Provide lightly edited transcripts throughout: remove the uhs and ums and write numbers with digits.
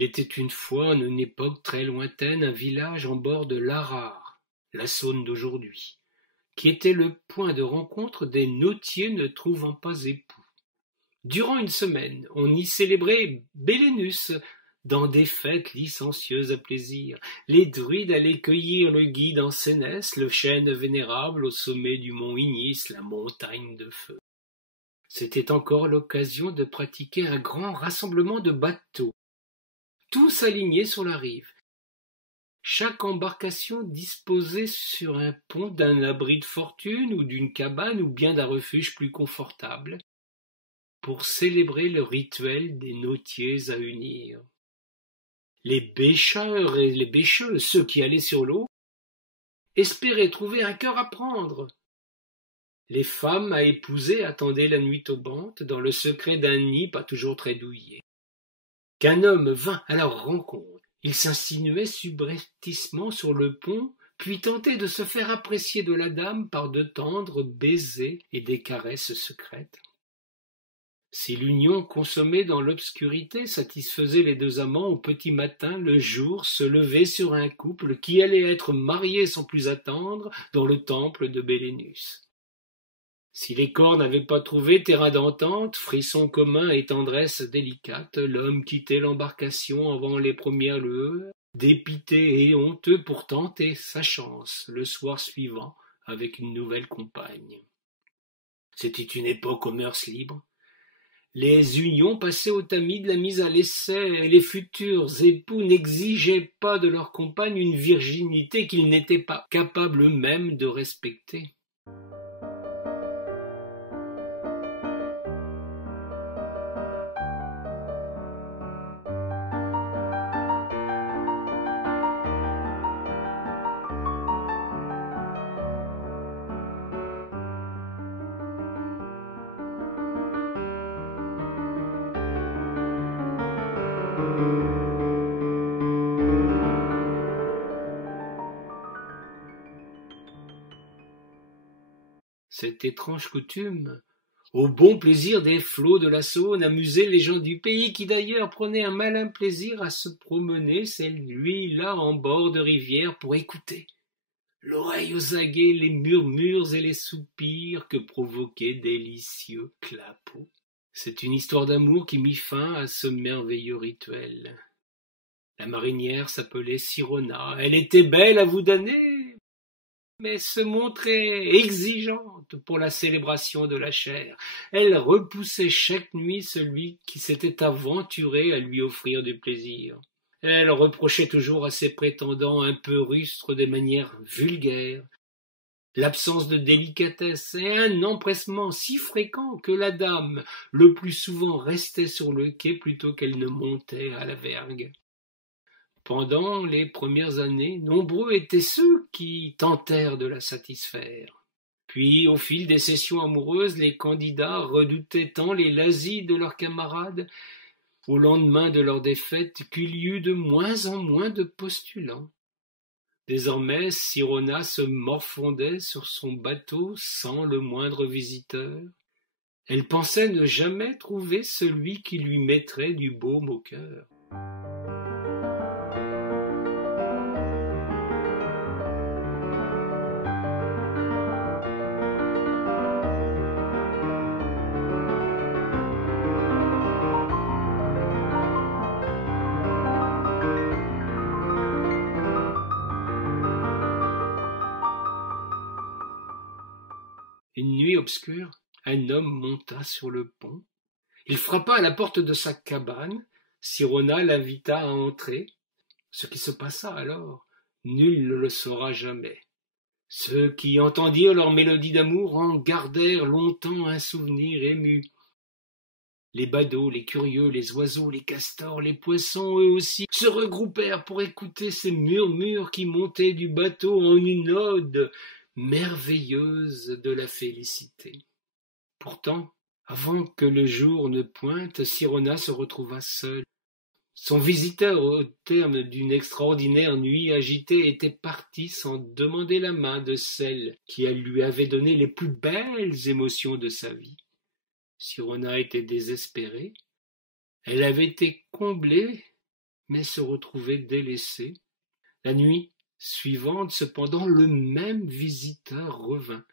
Il était une fois, en une époque très lointaine, un village en bord de l'Arar, la Saône d'aujourd'hui, qui était le point de rencontre des notiers ne trouvant pas époux. Durant une semaine, on y célébrait Bélénus, dans des fêtes licencieuses à plaisir. Les druides allaient cueillir le gui dans Sénès, le chêne vénérable au sommet du mont Ignis, la montagne de feu. C'était encore l'occasion de pratiquer un grand rassemblement de bateaux, tous alignés sur la rive. Chaque embarcation disposait sur un pont d'un abri de fortune ou d'une cabane ou bien d'un refuge plus confortable, pour célébrer le rituel des notiers à unir. Les bêcheurs et les bêcheuses, ceux qui allaient sur l'eau, espéraient trouver un cœur à prendre. Les femmes à épouser attendaient la nuit tombante dans le secret d'un nid pas toujours très douillet. Qu'un homme vint à leur rencontre, il s'insinuait subrepticement sur le pont, puis tentait de se faire apprécier de la dame par de tendres baisers et des caresses secrètes. Si l'union consommée dans l'obscurité satisfaisait les deux amants, au petit matin, le jour se levait sur un couple qui allait être marié sans plus attendre dans le temple de Bélénus. Si les corps n'avaient pas trouvé terrain d'entente, frisson commun et tendresse délicate, l'homme quittait l'embarcation avant les premières lueurs, dépité et honteux pour tenter sa chance le soir suivant avec une nouvelle compagne. C'était une époque aux mœurs libres. Les unions passaient au tamis de la mise à l'essai, et les futurs époux n'exigeaient pas de leur compagne une virginité qu'ils n'étaient pas capables eux-mêmes de respecter. Cette étrange coutume, au bon plaisir des flots de la Saône, amusait les gens du pays qui d'ailleurs prenaient un malin plaisir à se promener celui-là en bord de rivière pour écouter, l'oreille aux aguets, les murmures et les soupirs que provoquaient délicieux clapots. C'est une histoire d'amour qui mit fin à ce merveilleux rituel. La marinière s'appelait Sirona, elle était belle à vous damner, mais se montrait exigeante pour la célébration de la chair. Elle repoussait chaque nuit celui qui s'était aventuré à lui offrir du plaisir. Elle reprochait toujours à ses prétendants un peu rustres des manières vulgaires, l'absence de délicatesse et un empressement si fréquent que la dame, le plus souvent, restait sur le quai plutôt qu'elle ne montait à la vergue. Pendant les premières années, nombreux étaient ceux qui tentèrent de la satisfaire. Puis, au fil des sessions amoureuses, les candidats redoutaient tant les lazzis de leurs camarades au lendemain de leur défaite qu'il y eut de moins en moins de postulants. Désormais, Sirona se morfondait sur son bateau sans le moindre visiteur. Elle pensait ne jamais trouver celui qui lui mettrait du baume au cœur. Une nuit obscure, un homme monta sur le pont. Il frappa à la porte de sa cabane. Sirona l'invita à entrer. Ce qui se passa alors, nul ne le saura jamais. Ceux qui entendirent leur mélodie d'amour en gardèrent longtemps un souvenir ému. Les badauds, les curieux, les oiseaux, les castors, les poissons, eux aussi, se regroupèrent pour écouter ces murmures qui montaient du bateau en une ode merveilleuse de la félicité. Pourtant, avant que le jour ne pointe, Sirona se retrouva seule. Son visiteur, au terme d'une extraordinaire nuit agitée, était parti sans demander la main de celle qui lui avait donné les plus belles émotions de sa vie. Sirona était désespérée. Elle avait été comblée, mais se retrouvaient délaissés. La nuit suivante, cependant, le même visiteur revint.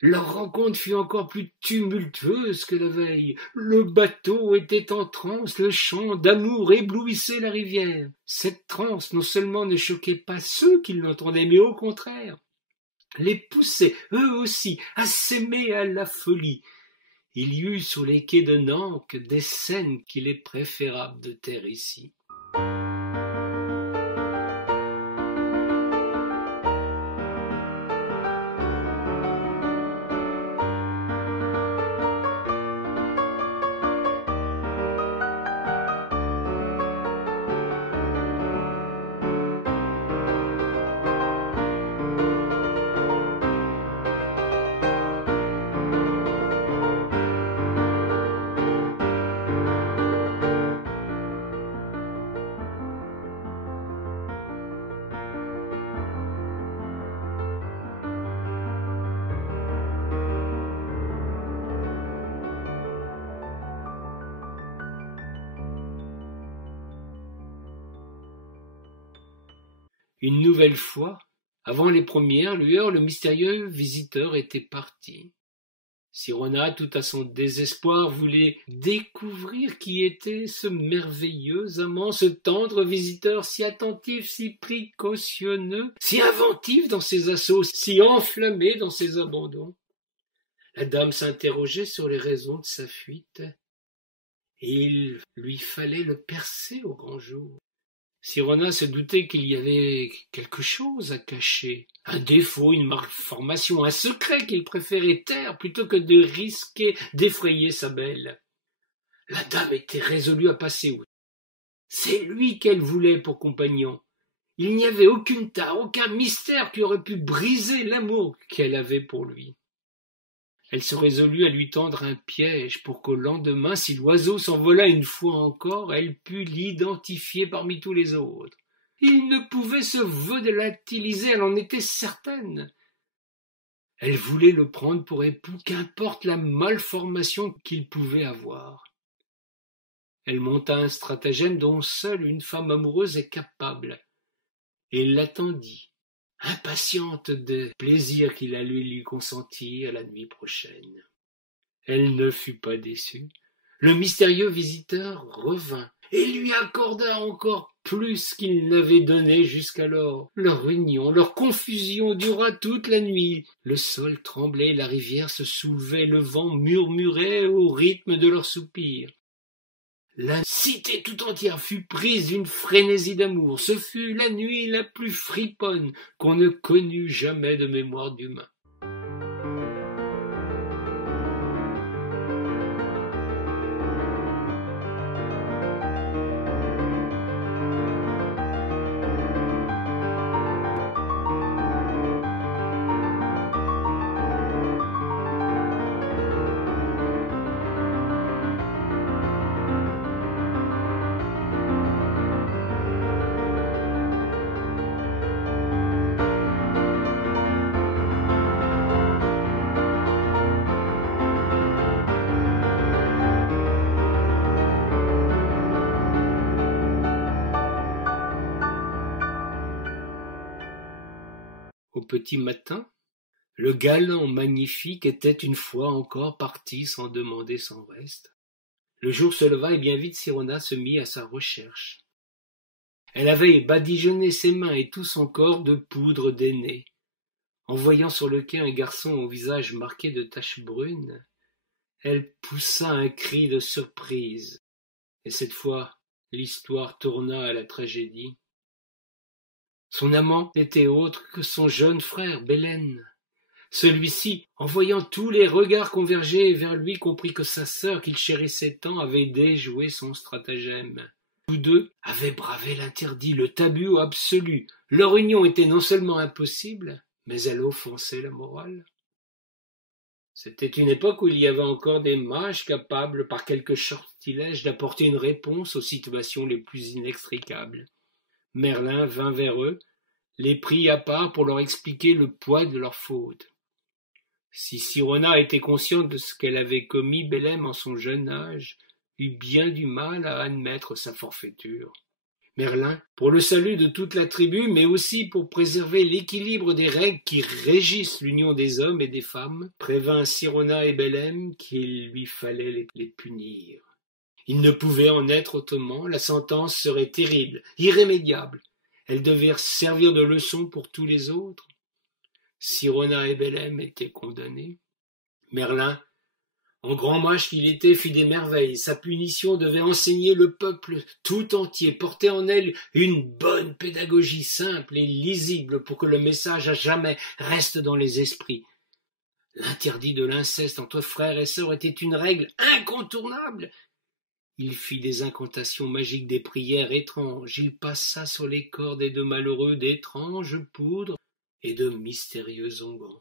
Leur rencontre fut encore plus tumultueuse que la veille. Le bateau était en transe, le chant d'amour éblouissait la rivière. Cette transe non seulement ne choquait pas ceux qui l'entendaient, mais au contraire, les poussait, eux aussi, à s'aimer à la folie. Il y eut sur les quais de Nantes des scènes qu'il est préférable de taire ici. Une nouvelle fois, avant les premières lueurs, le mystérieux visiteur était parti. Sirona, tout à son désespoir, voulait découvrir qui était ce merveilleux amant, ce tendre visiteur si attentif, si précautionneux, si inventif dans ses assauts, si enflammé dans ses abandons. La dame s'interrogeait sur les raisons de sa fuite, et il lui fallait le percer au grand jour. Sirona se doutait qu'il y avait quelque chose à cacher, un défaut, une malformation, un secret qu'il préférait taire plutôt que de risquer d'effrayer sa belle. La dame était résolue à passer outre. C'est lui qu'elle voulait pour compagnon. Il n'y avait aucune tare, aucun mystère qui aurait pu briser l'amour qu'elle avait pour lui. Elle se résolut à lui tendre un piège pour qu'au lendemain, si l'oiseau s'envola une fois encore, elle pût l'identifier parmi tous les autres. Il ne pouvait se volatiliser, elle en était certaine. Elle voulait le prendre pour époux, qu'importe la malformation qu'il pouvait avoir. Elle monta un stratagème dont seule une femme amoureuse est capable, et l'attendit, impatiente des plaisirs qu'il allait lui consentir la nuit prochaine. Elle ne fut pas déçue. Le mystérieux visiteur revint et lui accorda encore plus qu'il n'avait donné jusqu'alors. Leur union, leur confusion dura toute la nuit. Le sol tremblait, la rivière se soulevait, le vent murmurait au rythme de leurs soupirs. La cité tout entière fut prise d'une frénésie d'amour. Ce fut la nuit la plus friponne qu'on ne connut jamais de mémoire d'humain. Au petit matin, le galant magnifique était une fois encore parti sans demander son reste. Le jour se leva et bien vite Sirona se mit à sa recherche. Elle avait badigeonné ses mains et tout son corps de poudre d'aîné. En voyant sur le quai un garçon au visage marqué de taches brunes, elle poussa un cri de surprise. Et cette fois, l'histoire tourna à la tragédie. Son amant n'était autre que son jeune frère, Bélène. Celui-ci, en voyant tous les regards converger vers lui, comprit que sa sœur, qu'il chérissait tant, avait déjoué son stratagème. Tous deux avaient bravé l'interdit, le tabou absolu. Leur union était non seulement impossible, mais elle offensait la morale. C'était une époque où il y avait encore des mages capables, par quelque sortilège, d'apporter une réponse aux situations les plus inextricables. Merlin vint vers eux, les prit à part pour leur expliquer le poids de leur faute. Si Sirona était consciente de ce qu'elle avait commis, Bélème, en son jeune âge, eut bien du mal à admettre sa forfaiture. Merlin, pour le salut de toute la tribu, mais aussi pour préserver l'équilibre des règles qui régissent l'union des hommes et des femmes, prévint Sirona et Bélem qu'il lui fallait les punir. Il ne pouvait en être autrement, la sentence serait terrible, irrémédiable. Elle devait servir de leçon pour tous les autres. Sirona et Bélem étaient condamnés. Merlin, en grand mage qu'il était, fit des merveilles. Sa punition devait enseigner le peuple tout entier, porter en elle une bonne pédagogie simple et lisible pour que le message à jamais reste dans les esprits. L'interdit de l'inceste entre frères et sœurs était une règle incontournable. Il fit des incantations magiques, des prières étranges. Il passa sur les corps des deux malheureux d'étranges poudres et de mystérieux onguents.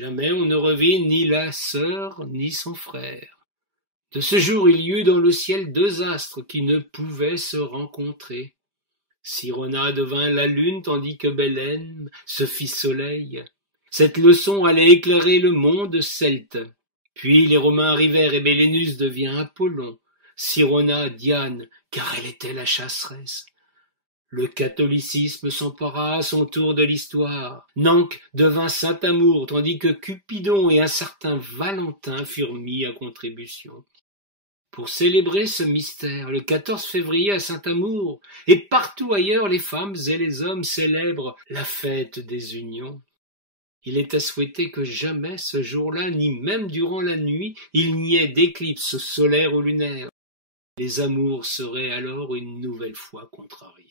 Jamais on ne revit ni la sœur ni son frère. De ce jour il y eut dans le ciel deux astres qui ne pouvaient se rencontrer. Sirona devint la lune tandis que Bélem se fit soleil. Cette leçon allait éclairer le monde celte. Puis les Romains arrivèrent et Bélénus devient Apollon, Sirona Diane, car elle était la chasseresse. Le catholicisme s'empara à son tour de l'histoire. Nank devint Saint-Amour, tandis que Cupidon et un certain Valentin furent mis à contribution. Pour célébrer ce mystère, le 14 février à Saint-Amour, et partout ailleurs les femmes et les hommes célèbrent la fête des unions. Il est à souhaiter que jamais ce jour-là, ni même durant la nuit, il n'y ait d'éclipse solaire ou lunaire. Les amours seraient alors une nouvelle fois contrariés.